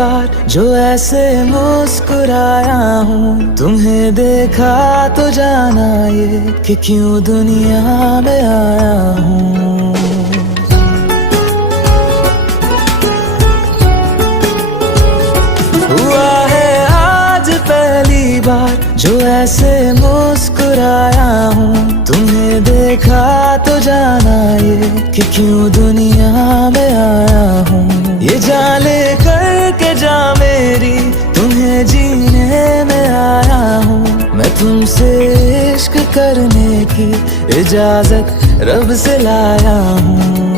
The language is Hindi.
बार जो ऐसे मुस्कुराया हूँ। तुम्हें देखा तो जाना ये कि क्यों दुनिया में आया हूँ। हुआ है आज पहली बार जो ऐसे मुस्कुराया हूँ। तुम्हें देखा तो जाना ये कि क्यों दुनिया में आया हूँ। ये जान ले करके जा मेरी तुम्हें जीने में आया हूँ। मैं तुमसे इश्क करने की इजाजत रब से लाया हूँ।